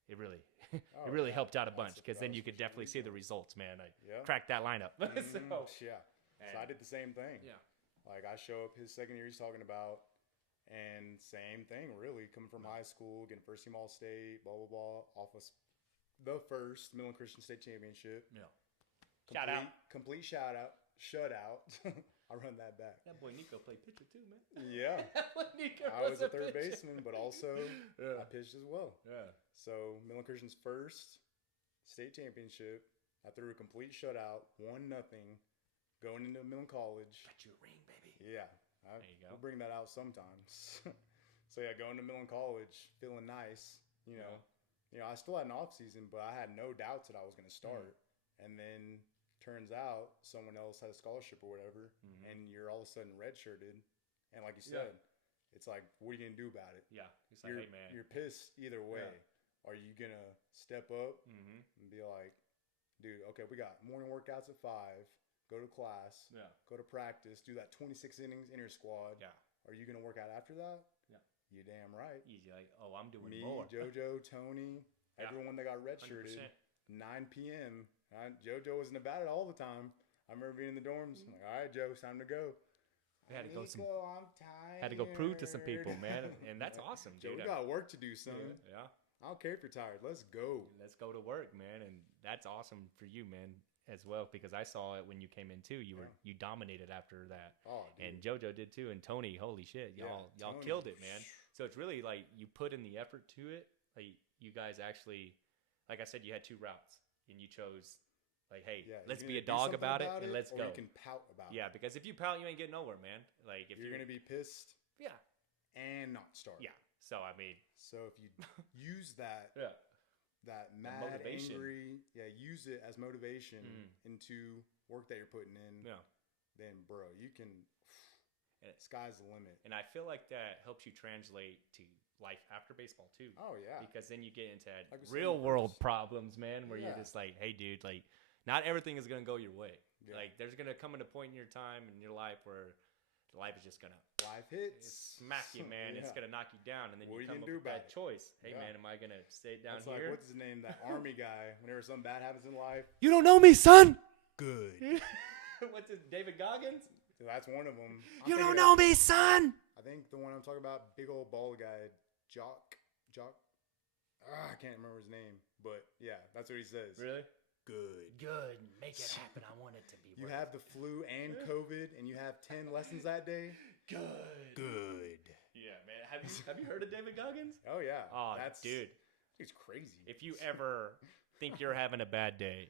it really it really helped out a bunch because then you could definitely see the results, man. I cracked that lineup. So I did the same thing. Yeah. Like I show up his second year he's talking about and same thing really coming from high school, getting first team All-State, blah, blah, blah, off of the first Midland Christian State Championship. Yeah. Complete shout out. Shutout. I run that back. That boy Nico played pitcher too, man. Yeah. Nico I was a third pitcher. baseman, but also I pitched as well. Yeah. So Midland Christian's first state championship, I threw a complete shutout, 1-0, going into Midland College. Got you a ring, baby. Yeah. There you go. We'll bring that out sometimes. So yeah, going to Midland College, feeling nice. You know, I still had an off season, but I had no doubts that I was going to start. And then turns out someone else had a scholarship or whatever, and you're all of a sudden redshirted. And like you said, it's like, what are you going to do about it? Yeah. It's like, hey, man. You're pissed either way. Yeah. Are you going to step up and be like, dude, okay, we got morning workouts at 5, go to class, go to practice, do that 26 innings inter squad. Yeah. Are you going to work out after that? Yeah. You're damn right. Easy. Like, oh, I'm doing Me, more. JoJo, Tony, everyone that got redshirted, 9 p.m. JoJo wasn't about it all the time. I remember being in the dorms. I'm like, all right, Joe, it's time to go. We had to go I'm tired. Had to go prove to some people, man, and that's awesome, Joe, dude. we got work to do, son. Yeah. I don't care if you're tired. Let's go. Let's go to work, man, and that's awesome for you, man, as well, because I saw it when you came in too. You dominated after that. Oh, dude. And JoJo did too, and Tony. Holy shit, y'all killed it, man. So it's really like you put in the effort to it. Like you guys actually, like I said, you had 2 routes, and you chose. Like, hey, let's be a dog about it, and let's go. Or you can pout about it. Yeah, because if you pout, you ain't getting nowhere, man. Like if you're gonna be pissed. Yeah. And not start. Yeah. So I mean. So if you use that. That mad, motivation. angry, use it as motivation into work that you're putting in. Yeah. Then, bro, you can. Sky's the limit. And I feel like that helps you translate to life after baseball too. Oh yeah. Because then you get into real world problems, man, where you're just like, hey, dude, like, not everything is gonna go your way. Yeah. Like, there's gonna come in a point in your time in your life where life is just gonna smack you, man. It's gonna knock you down, and then you come up with that choice. Hey, man, am I gonna stay down here? Like, what's his name? That army guy. Whenever something bad happens in life, you don't know me, son. Good. What's his David Goggins? That's one of them. You don't know me, son. I think the one I'm talking about, big old bald guy, Jock. I can't remember his name, but yeah, that's what he says. Really? Good. Make it happen. I want it to be. You have the flu and COVID, and you have 10 lessons that day. Good. Yeah, man. Have you heard of David Goggins? Oh yeah. Oh, dude, he's crazy. If you ever think you're having a bad day,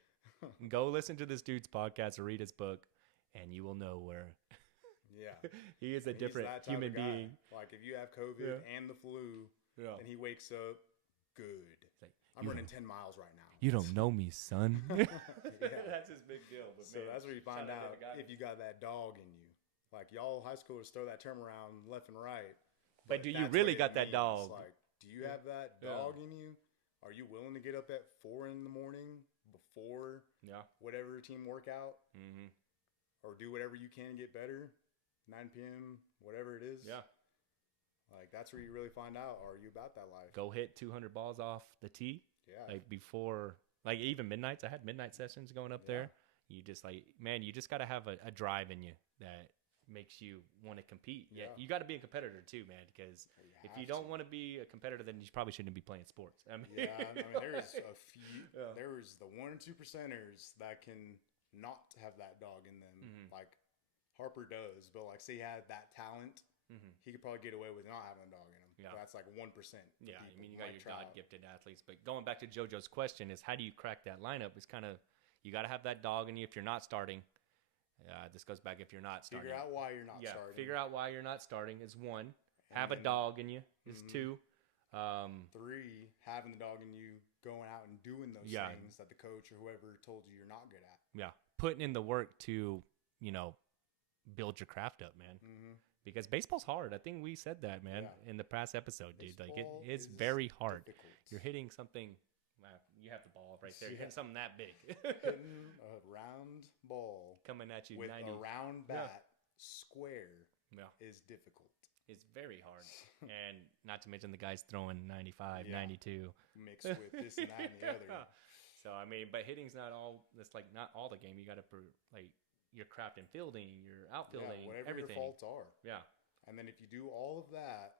go listen to this dude's podcast or read his book, and you will know where. Yeah. He is a different human being. Like if you have COVID and the flu, and he wakes up, good. Like, I'm running 10 miles right now. You don't know me, son. That's his big deal. But so that's where you find out if you got that dog in you. Like y'all high schoolers throw that term around left and right. But do you really got that dog? Like, do you have that dog in you? Are you willing to get up at 4 in the morning before whatever team workout? Or do whatever you can to get better? 9 p.m., whatever it is. Yeah. Like, that's where you really find out, are you about that life? Go hit 200 balls off the tee. Yeah. Like, before, like, even midnights. I had midnight sessions going up there. You just, like, man, you just got to have a drive in you that makes you want to compete. Yeah. You got to be a competitor, too, man, because if you don't want to be a competitor, then you probably shouldn't be playing sports. I mean, there's a few, there's the 1 or 2 percenters that can not have that dog in them. Like, Harper does, but, like, say he had that talent. He could probably get away with not having a dog in him. Yeah. That's like 1%. Yeah, I mean, you got your God-gifted athletes. But going back to JoJo's question is, how do you crack that lineup? It's kind of, you got to have that dog in you if you're not starting. This goes back if you're not starting. Figure out why you're not starting. Figure out why you're not starting is 1. Have a dog in you is 2. 3, having the dog in you, going out and doing those things that the coach or whoever told you you're not good at. Yeah, putting in the work to, build your craft up, man. Because baseball's hard. I think we said that, man, in the past episode, dude. Like it's very hard. Difficult. You're hitting something. You have the ball right there. You're hitting something that big. Hitting a round ball coming at you with 90. a round bat square is difficult. It's very hard. And not to mention the guys throwing 95, 92. Mixed with this and that and the other. So, I mean, but hitting's not all. That's like not all the game. You got to like your craft and fielding, your outfielding, whatever everything. your faults are. Yeah. And then if you do all of that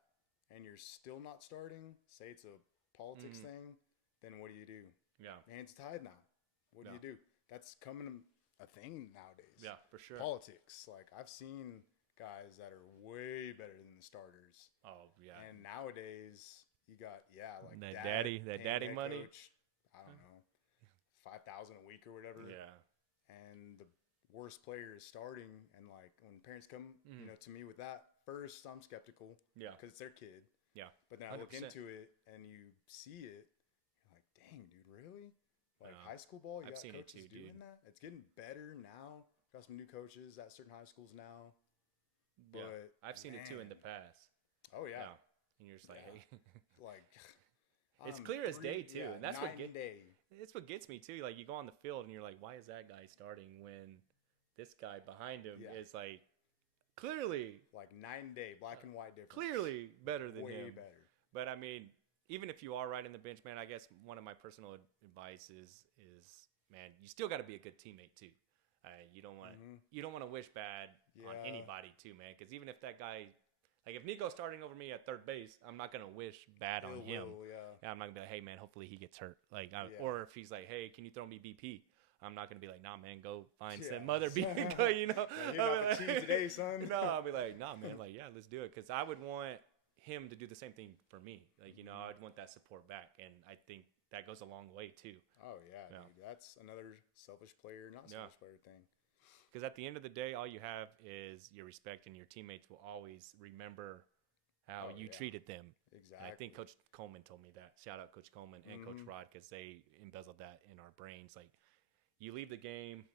and you're still not starting, say it's a politics thing, then what do you do? Yeah. Hands tied now. What do you do? That's coming a thing nowadays. Yeah, for sure. Politics. Like, I've seen guys that are way better than the starters. Oh, yeah. And nowadays, you got, like that daddy money. Coach, I don't know, $5,000 a week or whatever. Yeah. And the worst player is starting, and like when parents come, to me with that, first I'm skeptical. Yeah. Because it's their kid. Yeah. But then I 100%. look into it and you see it, you're like, dang, dude, really? Like high school ball, you I've got seen coaches it too, doing dude. that? It's getting better now. Got some new coaches at certain high schools now. But I've seen it too in the past. Oh yeah. And you're just like, hey. Like it's clear as day too. And that's what it's what gets me too. Like you go on the field and you're like, why is that guy starting when this guy behind him is like clearly like night and day, black and white difference. Clearly better than him. Way better. But I mean, even if you are riding the bench, man, I guess one of my personal advice is man, you still got to be a good teammate too. You don't want to wish bad on anybody too, man. Because even if that guy, like if Nico's starting over me at third base, I'm not gonna wish bad on him. I'm not gonna be like, hey man, hopefully he gets hurt. Like, or if he's like, hey, can you throw me BP? I'm not gonna be like, nah, man, go find some other BP. You know, you're not today, son. No, I'll be like, nah, man, like, yeah, let's do it. Because I would want him to do the same thing for me. Like, I'd want that support back, and I think that goes a long way too. Oh yeah, dude, that's another selfish player, not selfish player thing. Because at the end of the day, all you have is your respect, and your teammates will always remember how you treated them. Exactly. And I think Coach Coleman told me that. Shout out Coach Coleman and Coach Rod, because they embezzled that in our brains. Like, you leave the game.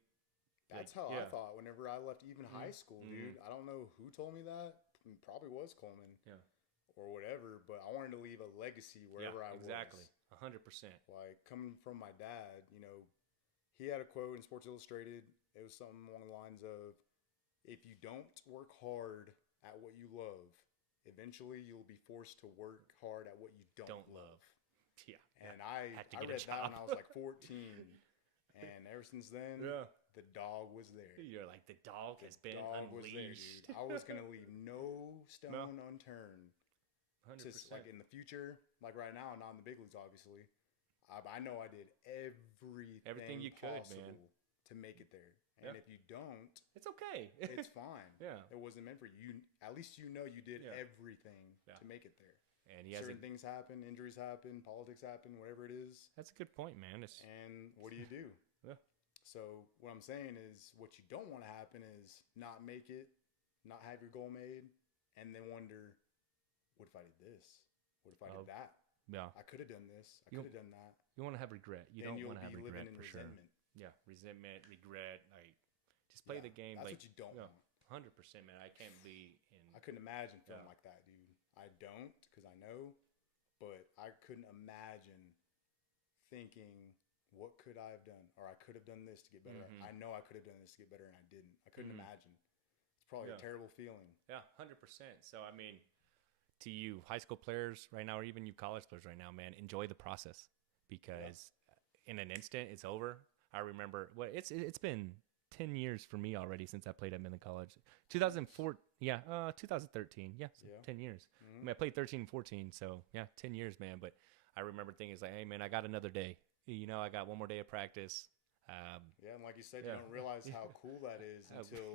That's how I thought whenever I left even high school, dude. I don't know who told me that. It probably was Coleman. Yeah. Or whatever, but I wanted to leave a legacy wherever I was. Exactly. 100%. Like, coming from my dad, he had a quote in Sports Illustrated. It was something along the lines of, if you don't work hard at what you love, eventually you'll be forced to work hard at what you don't love. Yeah. And I read that when I was like 14. And ever since then, the dog was there. You're like, the dog has been unleashed. I was going to leave no stone unturned. 100%. Just like in the future, like right now, not in the big leagues, obviously. I know I did everything you could, man, to make it there. And if you don't, it's okay. It's fine. Yeah, it wasn't meant for you. At least you did everything to make it there. And certain things happen, injuries happen, politics happen, whatever it is. That's a good point, man. And what do you do? So what I'm saying is, what you don't want to happen is not make it, not have your goal made, and then wonder, what if I did this? What if I did that? Yeah, I could have done this. I could have done that. You want to have regret. You don't want to have regret for sure. Resentment. Yeah, resentment, regret. Like, just play the game. That's like, what you don't want. 100%, man. I can't be in. I couldn't imagine feeling like that, dude. I don't, because I know, but I couldn't imagine thinking, what could I have done? Or I could have done this to get better. I know I could have done this to get better, and I didn't. I couldn't imagine. It's probably a terrible feeling. Yeah, 100%. So, I mean, to you high school players right now, or even you college players right now, man, enjoy the process, because in an instant it's over. I remember it's been 10 years for me already since I played at Midland College. 2013. 10 years. I mean, I played 13 and 14, so 10 years, man. But I remember thinking, like, hey man, I got another day. I got one more day of practice. And like you said, you don't realize how cool that is until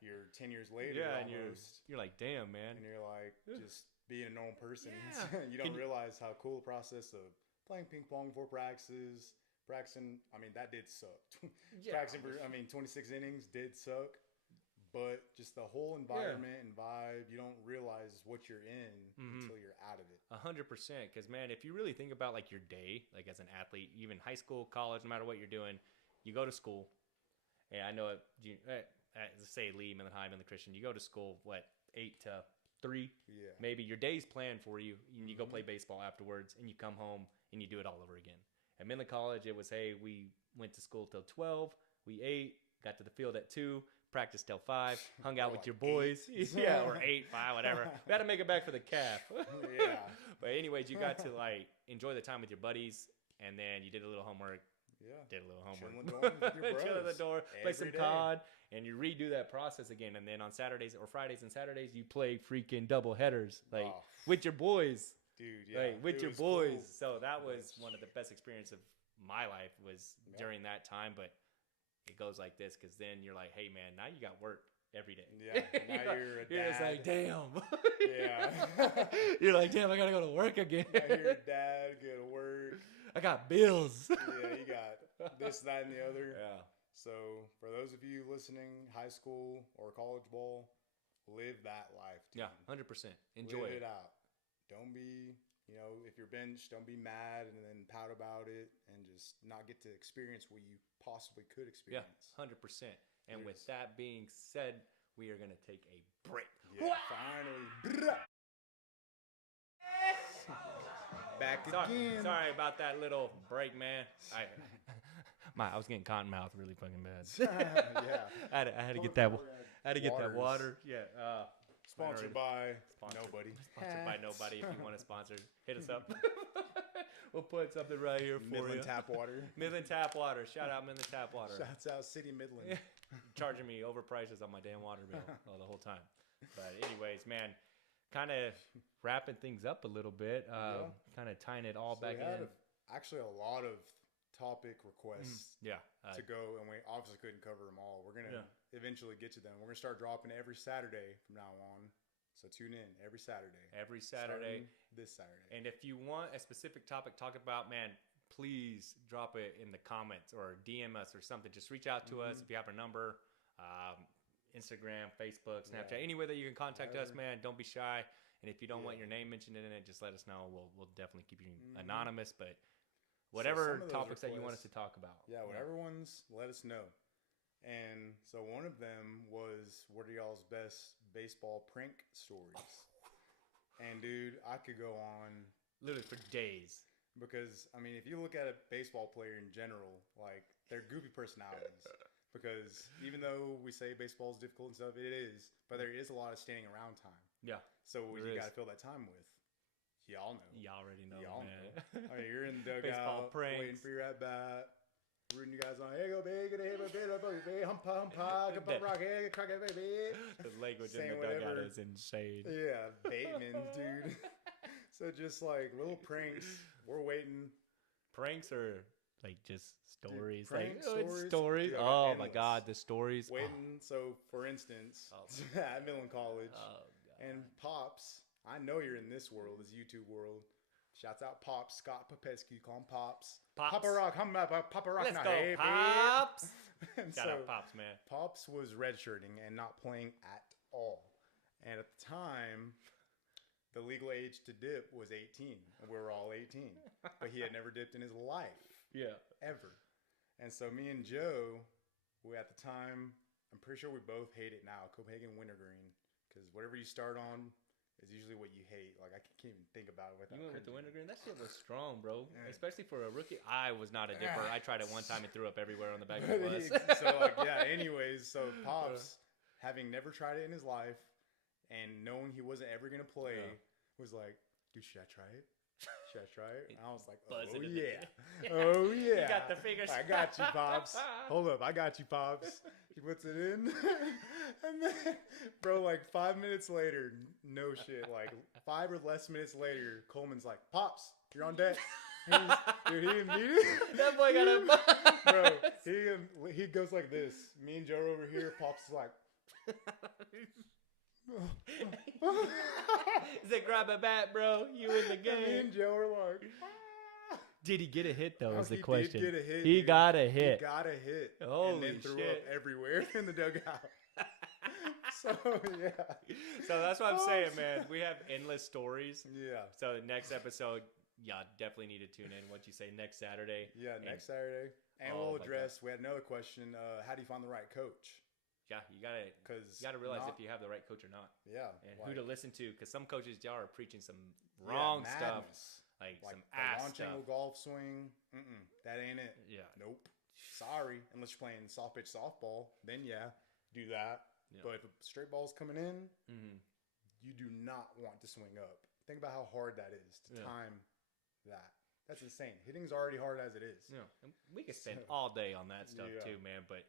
you're 10 years later. And you're like, damn, man. And you're like, just being a normal person. You don't realize how cool the process of playing ping pong before practices, practicing. I mean, that did suck. Practicing for, 26 innings did suck. But just the whole environment and vibe, you don't realize what you're in until you're out of it. 100%. Because, man, if you really think about, like, your day, like, as an athlete, even high school, college, no matter what you're doing, you go to school. And I know, let's say Lee, Midland High, Midland Christian, you go to school, 8 to 3? Yeah. Maybe your day's planned for you, and you go play baseball afterwards, and you come home, and you do it all over again. At Midland College, it was, hey, we went to school till 12, we ate, got to the field at 2, practiced till 5, hung out with your boys. 8. Or 8, 5, whatever. We had to make it back for the calf. But anyways, you got to enjoy the time with your buddies, and then you did a little homework. Did a little homework. Chill at the door, play some COD, and you redo that process again. And then on Saturdays or Fridays and Saturdays, you play freaking double headers, with your boys. Dude, with your boys. Cool. So that was one of the best experiences of my life was during that time. But it goes like this, because then you're like, hey man, now you got work every day. Yeah, now you're a dad. You're just like, damn. Yeah. You're like, damn, I gotta go to work again. Now you're a dad, go to work. I got bills. Yeah, you got this, that, and the other. Yeah. So for those of you listening, high school or college ball, live that life. Dude. Yeah, 100%. Enjoy Live it out. Don't be, if you're benched, don't be mad and then pout about it and just not get to experience what you possibly could experience. Yeah, 100%. And with that being said, we are going to take a break. Yeah, finally. Back again. Sorry about that little break, man. I was getting cotton mouth really fucking bad. Yeah. I had to get that. I had to get that water. Yeah. Sponsored by nobody. Sponsored by nobody. If you want to sponsor, hit us up. We'll put something right here for Midland you. Tap Water. Midland Tap Water. Shout out Midland Tap Water. Shouts out City Midland. Charging me over prices on my damn water bill the whole time. But anyways, man, kind of wrapping things up a little bit. Kind of tying it all back in. Actually, a lot of topic requests to go, and we obviously couldn't cover them all. We're going to eventually get to them. We're going to start dropping every Saturday from now on. So tune in every Saturday. Every Saturday. This Saturday. And if you want a specific topic talk about, man, please drop it in the comments or DM us or something. Just reach out to us if you have our number. Instagram, Facebook, Snapchat, anywhere that you can contact us, man. Don't be shy. And if you don't want your name mentioned in it, just let us know. We'll definitely keep you anonymous. But whatever topics that you want us to talk about. Yeah, whatever ones, let us know. And so one of them was, what are y'all's best baseball prank stories? And dude, I could go on literally for days. Because, I mean, if you look at a baseball player in general, like, they're goofy personalities. Because even though we say baseball is difficult and stuff, it is. But there is a lot of standing around time. Yeah. So what you got to fill that time with? Y'all know. Y'all already know, Y'all man. know. I mean, you're in the dugout, waiting for your at-bat. Rooting you guys on. Hey, go big, baby, humpa, rock, hey, crack it, baby. The language in the dugout is insane. Yeah, Bateman, dude. So just like little pranks. We're waiting. Pranks or like just stories? Dude, stories. Dude, oh my God, the stories. Waiting. So for instance, at Millen College, and Pops, I know you're in this world, this YouTube world. Shouts out Pops, Scott Popescu, call him Pops. Papa Rock, Papa Rock. Let's go, hey, Pops. Shout out Pops, man. Pops was redshirting and not playing at all. And at the time, the legal age to dip was 18. And we were all 18. But he had never dipped in his life. Yeah. Ever. And so me and Joe, we at the time, I'm pretty sure we both hate it now, Copenhagen Wintergreen. Because whatever you start on is usually what you hate. Like, I can't even think about it without You went with the wintergreen? That shit was strong, bro. Yeah. Especially for a rookie. I was not a dipper. I tried it one time and threw up everywhere on the back of the bus. So, anyways, so Pops, having never tried it in his life and knowing he wasn't ever going to play, was like, dude, should I try it? Should I try it? And I was like, oh, yeah. Oh, yeah. You got the fingers. I got you, Pops. Hold up. I got you, Pops. He puts it in. And then, bro, like 5 minutes later, no shit, like 5 or less minutes later, Coleman's like, Pops, you're on deck. Dude, he immediately. That boy got a Bro, he goes like this. Me and Joe are over here. Pops is like. He said, grab a bat, bro. You in the game. Me and Joe are like. Did he get a hit though? Is the question. He did get a hit. He got a hit. He got a hit. Holy and then threw up everywhere in the dugout. So yeah. So that's what I'm saying, man. We have endless stories. Yeah. So the next episode, definitely need to tune in. What you say next Saturday? Yeah, next Saturday. And we'll address. We had another question. How do you find the right coach? Yeah, you gotta realize if you have the right coach or not. Yeah. And who to listen to, because some coaches are preaching some wrong stuff. Like some ass launching stuff. a golf swing. That ain't it. Yeah. Nope. Sorry. Unless you're playing soft pitch softball, then do that. Yeah. But if a straight ball's coming in, you do not want to swing up. Think about how hard that is to time that. That's insane. Hitting's already hard as it is. Yeah. And we could spend all day on that stuff too, man. But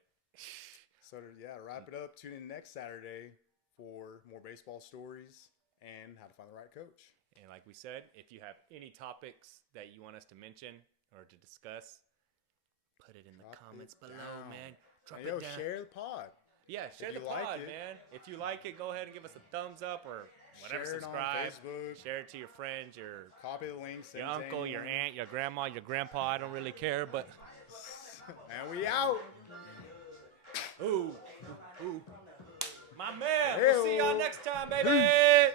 so to wrap it up, tune in next Saturday for more baseball stories and how to find the right coach. And like we said, if you have any topics that you want us to mention or to discuss, put it in the comments below, man. Drop it down. Share the pod. Yeah, share the pod, man. If you like it, go ahead and give us a thumbs up or whatever. Subscribe. Share it to your friends, copy the links. Your uncle, your aunt, your grandma, your grandpa. I don't really care, but. And we out. Ooh. My man. We'll see y'all next time, baby.